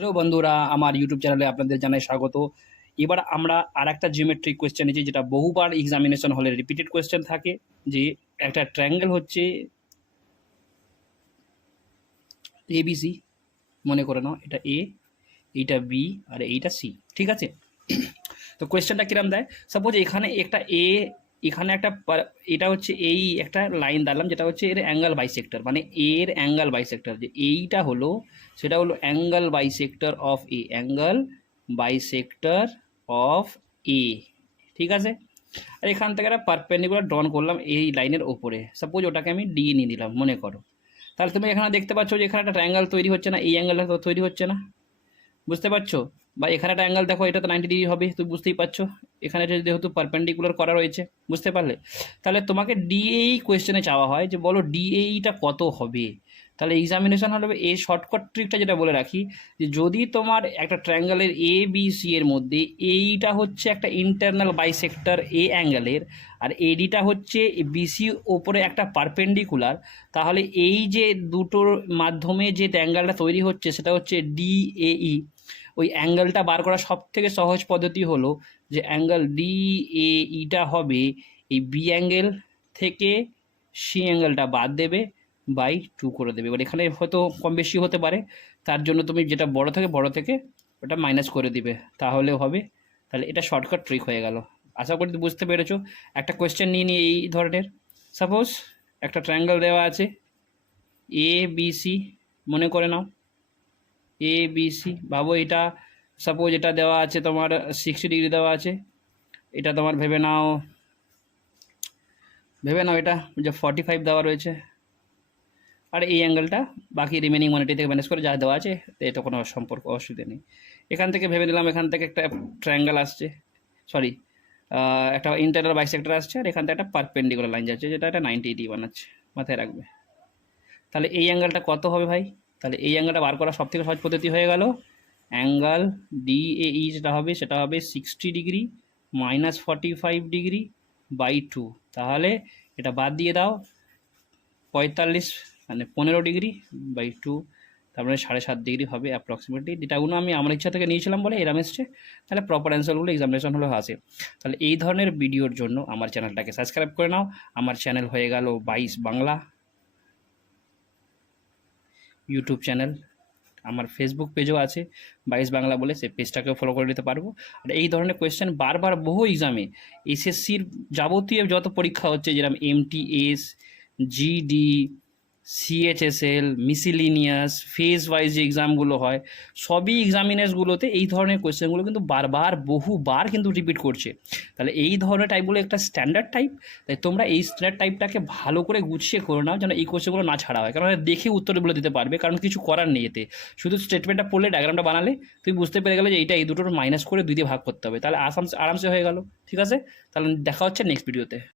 Hello বন্ধুরা, আমার YouTube চ্যানেলে আপনাদের জানাই স্বাগত। এবার আমরা আরেকটা জিওমেট্রিক কোয়েশ্চেন নিয়েছি, যেটা বহুবার এক্সামিনেশন হলে রিপিটেড কোয়েশ্চেন থাকে। যে একটা ট্রায়াঙ্গেল হচ্ছে এবিসি, মনে করে নাও এটা এ, এইটা বি আর এইটা সি, ঠিক আছে? তো কোয়েশ্চেনটা কিরম দেয়, সাপোজ এখানে একটা এ, এখানে একটা এটা হচ্ছে এই একটা লাইন দাঁড়ালাম, যেটা হচ্ছে এর অ্যাঙ্গেল বাইসেক্টর, মানে এর অ্যাঙ্গেল বাইসেক্টর যে এইটা হলো, সেটা হলো angle bisector of A, angle bisector of A, ঠিক আছে? আর এখান থেকে একটা পারপেন্ডিকুলার ড্রন করলাম এই লাইনের ওপরে, সাপোজ ওটাকে আমি ডি নিয়ে নিলাম মনে করো। তাহলে তুমি এখানে দেখতে পাচ্ছ যে এখানে একটা ট্রায়াঙ্গেল তৈরি হচ্ছে না, এই অ্যাঙ্গেলটা তো তৈরি হচ্ছে না, বুঝতে পারছো? বা এখানে একটা অ্যাঙ্গেল দেখো, এটা তো 90 ডিগ্রি হবে, তুমি বুঝতেই পারছো। এখানে যেহেতু পারপেন্ডিকুলার করা রয়েছে, বুঝতে পারলে? তাহলে তোমাকে ডিএই কোয়েশ্চেনে চাওয়া হয় যে বলো ডিএইটা কত হবে। তাহলে এক্সামিনেশন হলে এই শর্টকাট ট্রিকটা যেটা বলে রাখি, যে যদি তোমার একটা ট্রায়াঙ্গেলের এ বি সি এর মধ্যে এইটা হচ্ছে একটা ইন্টারনাল বাইসেক্টর এ অ্যাঙ্গেলের, আর এডিটা হচ্ছে বিসি ওপরে একটা পারপেন্ডিকুলার, তাহলে এই যে দুটোর মাধ্যমে যে অ্যাঙ্গেলটা তৈরি হচ্ছে সেটা হচ্ছে ডিএই। ওই অ্যাঙ্গেলটা বার করার সব থেকে সহজ পদ্ধতি হলো যে অ্যাঙ্গেল ডি এ ইটা হবে এই বি অ্যাঙ্গেল থেকে সি অ্যাঙ্গেলটা বাদ দেবে, বাই 2 করে দেবে। এবার এখানে হয়তো কম বেশি হতে পারে, তার জন্য তুমি যেটা বড় থেকে ওটা মাইনাস করে দিবে, তাহলেও হবে। তাহলে এটা শর্টকাট ট্রিক হয়ে গেল। আশা করি বুঝতে পেরেছো। একটা কোয়েশ্চেন নিয়ে নিই এই ধরনের। সাপোজ একটা ট্রায়াঙ্গেল দেওয়া আছে এ বি সি, মনে করে নাও এ বি সি। ভাবো এটা, সাপোজ এটা দেওয়া আছে তোমার 60 ডিগ্রি দেওয়া আছে, এটা তোমার ভেবে নাও এটা যে 45 দেওয়া রয়েছে, আর এই অ্যাঙ্গেলটা বাকি রিমেনিং মনিটি থেকে ম্যানেজ করে যা দেওয়া আছে, এটা কোনো সম্পর্ক অসুবিধা নেই। এখান থেকে ভেবে নিলাম এখান থেকে একটা ট্রায়াঙ্গেল আসছে, সরি একটা ইন্টারনাল বাইসেক্টর আসছে, আর এখান থেকে একটা পারপেন্ডিকুলার লাইন যাচ্ছে, যেটা একটা 90 ডিগ্রি বানাচ্ছে, মাথায় রাখবে। তাহলে এই অ্যাঙ্গেলটা কত হবে ভাই? তাহলে এই অ্যাঙ্গেলটা বার করা সবথেকে সহজ পদ্ধতি হয়ে গেল, অ্যাঙ্গেল ডিএই যেটা হবে সেটা হবে 60 ডিগ্রি মাইনাস 45 ডিগ্রি বাই 2। তাহলে এটা বাদ দিয়ে দাও, 45 মানে 15 ডিগ্রি বাই 2, তারপরে 7.5 ডিগ্রি হবে অ্যাপ্রক্সিমেটলি। যেটাগুলো আমি আমার ইচ্ছা থেকে নিয়েছিলাম বলে এরম এসছে। তাহলে প্রপার অ্যান্সারগুলো এক্সামিনেশন হলেও আসে। তাহলে এই ধরনের ভিডিওর জন্য আমার চ্যানেলটাকে সাবস্ক্রাইব করে নাও। আমার চ্যানেল হয়ে গেল 22 বাংলা ইউটিউব চ্যানেল। আমার ফেসবুক পেজও আছে 22 বাংলা বলে, সেই পেজটাকেও ফলো করে নিতে পারবো। আর এই ধরনের কোয়েশ্চেন বারবার বহু এক্সামে, এসএসসির যাবতীয় যত পরীক্ষা হচ্ছে, যেরকম MTS, GD, CHSL, miscellaneous, phase wise যে এক্সামগুলো হয়, সবই এক্সামিনেশনগুলোতে এই ধরনের কোয়েশ্চেনগুলো কিন্তু বারবার বহুবার কিন্তু রিপিট করছে। তাহলে এই ধরনের টাইপগুলো একটা স্ট্যান্ডার্ড টাইপ, তাই তোমরা এই স্ট্যান্ডার্ড টাইপটাকে ভালো করে গুছিয়ে করে নাও, যেন এই কোয়েশ্চেনগুলো না ছাড়া হয়। কারণ দেখে উত্তরগুলো দিতে পারবে, কারণ কিছু করার নেই এতে। শুধু স্টেটমেন্টটা পড়লে, ডায়াগ্রামটা বানালে তুমি বুঝতে পেরে গেলে যে এইটা এই দুটোর মাইনাস করে 2 দিয়ে ভাগ করতে হবে, তাহলে আরামসে হয়ে গেল। ঠিক আছে, তাহলে দেখা হচ্ছে নেক্সট ভিডিওতে।